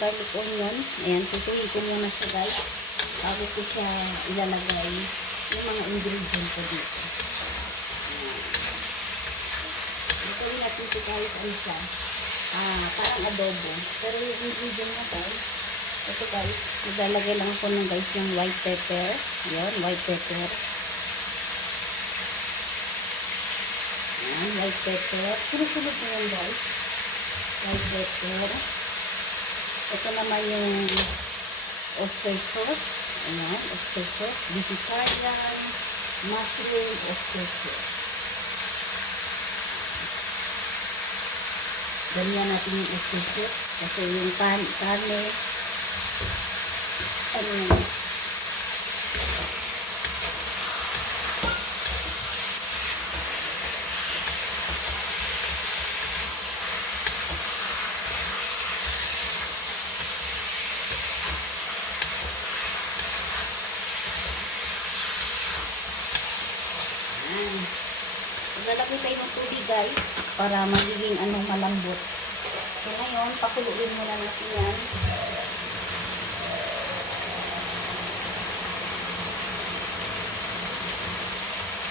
garlic onion. Ayan, tutuin ko muna siya guys. Bago ko siya ilalagay yung mga ingredients ko dito. Tutuin natin ito guys, ano siya? Parang adobo. Pero yung ingredient natin, ito guys, naglalagay lang ako ng guys yung white pepper. Ayan, white pepper. Ayan, white pepper. Sunod-sunod na yan guys. White pepper. Ito naman yung oyster sauce. Ayan, oyster sauce. Vegetarian, mushroom, oyster sauce. Ganyan natin yung oyster sauce. Kasi yung karne, ano yun? Lalagay tayo ng tubig guys para magiging malambot. So ngayon, pakuluin muna natin yan.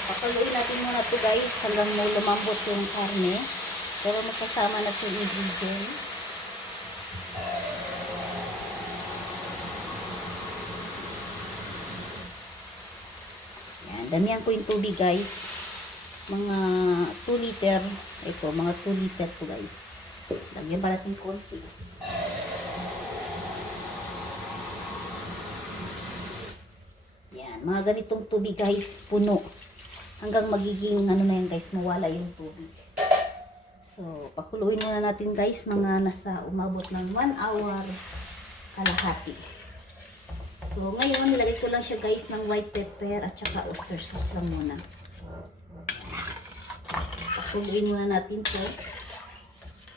Pakuluin natin muna ito guys hanggang lumambot yung karne. Pero masasama na ito yung ingredient. Yan, damihan ko yung tubig guys. Mga 2 liter. Ito, mga 2 liter to guys. Lagyan pa natin konti. Yan, mga ganitong tubig guys, puno. Hanggang magiging na yan guys, mawala yung tubig. So, pakuluin muna natin guys, mga nasa umabot ng 1 hour kalahati. So, ngayon, nilagay ko lang siya guys ng white pepper at saka oyster sauce lang muna. Pakuluin muna natin ito.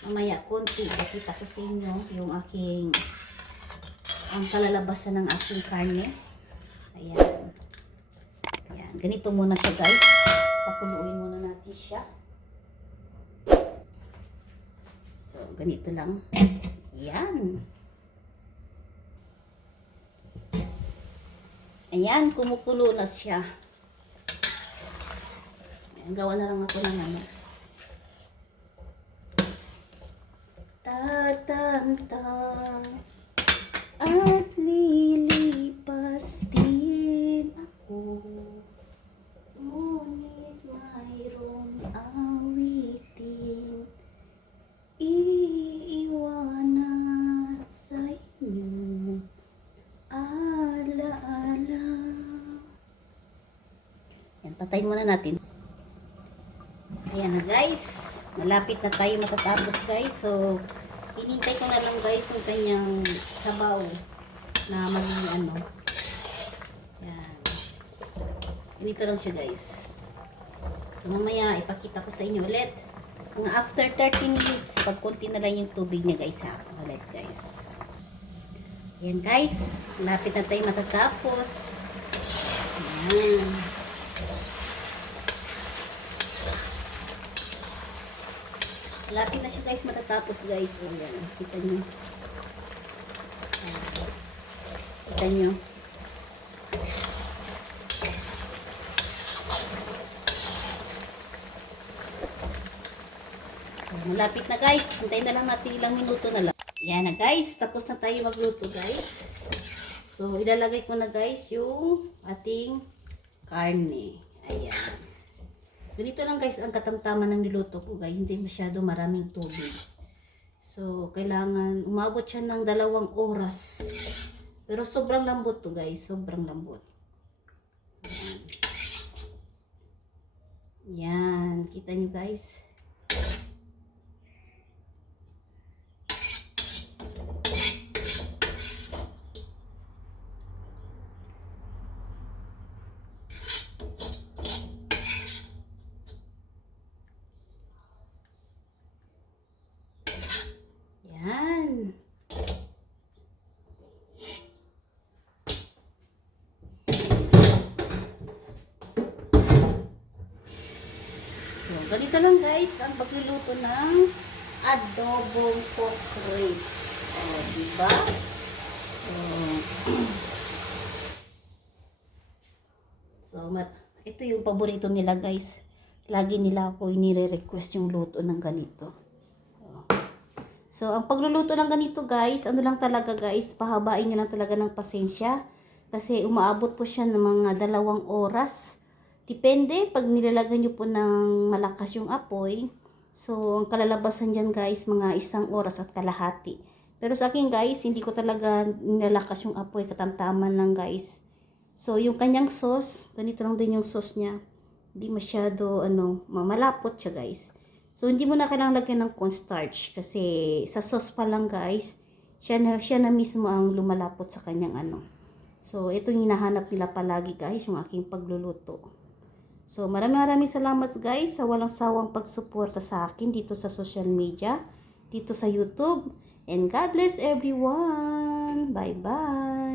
Mamaya konti, pakita ko sa inyo yung ang kalalabasan ng aking karne. Ayan. Ayan. Ganito muna siya guys. Pakuluin muna natin siya. So, ganito lang. Ayan. Ayan, kumukulo na siya. Ayan, gawa na lang ako ng tatanta at lilipas din ako, ngunit mayroong awitin iiwanan sa inyo alaala. Yan, patayin muna natin. Ayan na guys, malapit na tayo matatapos guys. So, hinintay ko na lang guys yung kanyang sabaw na maging Ayan. Ganito lang siya guys. So, mamaya ipakita ko sa inyo ulit. Mga after 30 minutes, pag konti na lang yung tubig niya guys ha. Ulit guys. Ayan guys, malapit na tayo matatapos. Ayan. Lapit na siya guys matatapos guys. O yan, kita nyo. Kita nyo. So, malapit na guys. Hintayin na lang natin ilang minuto na lang. Yan na guys. Tapos na tayo magluto guys. So, ilalagay ko na guys yung ating karne. Ayan. Ganito lang guys ang katamtaman ng niluto ko guys. Hindi masyado maraming tubig. So, kailangan umabot siya ng 2 oras. Pero sobrang lambot to guys. Sobrang lambot. Yan. Kita nyo guys. Yan. So, ganito lang guys ang pagluluto ng adobong pork ribs. O, diba? Diba? Ito yung paborito nila guys. Lagi nila ako inire-request yung luto ng ganito. So, ang pagluluto ng ganito guys, ano lang talaga guys, pahabain nyo lang talaga ng pasensya. Kasi umaabot po siya ng mga 2 oras. Depende, pag nilalagay nyo po ng malakas yung apoy. So, ang kalalabasan dyan guys, mga 1 oras at kalahati. Pero sa akin guys, hindi ko talaga nilalakas yung apoy, katamtaman lang guys. So, yung kanyang sauce, ganito lang din yung sauce niya. Hindi masyado, malapot siya guys. So, hindi mo na kailangan lagyan ng cornstarch kasi sa sauce pa lang guys, siya na mismo ang lumalapot sa kanyang So, ito yung hinahanap nila palagi guys, yung aking pagluluto. So, maraming salamat guys sa walang sawang pagsuporta sa akin dito sa social media, dito sa YouTube. And God bless everyone. Bye-bye.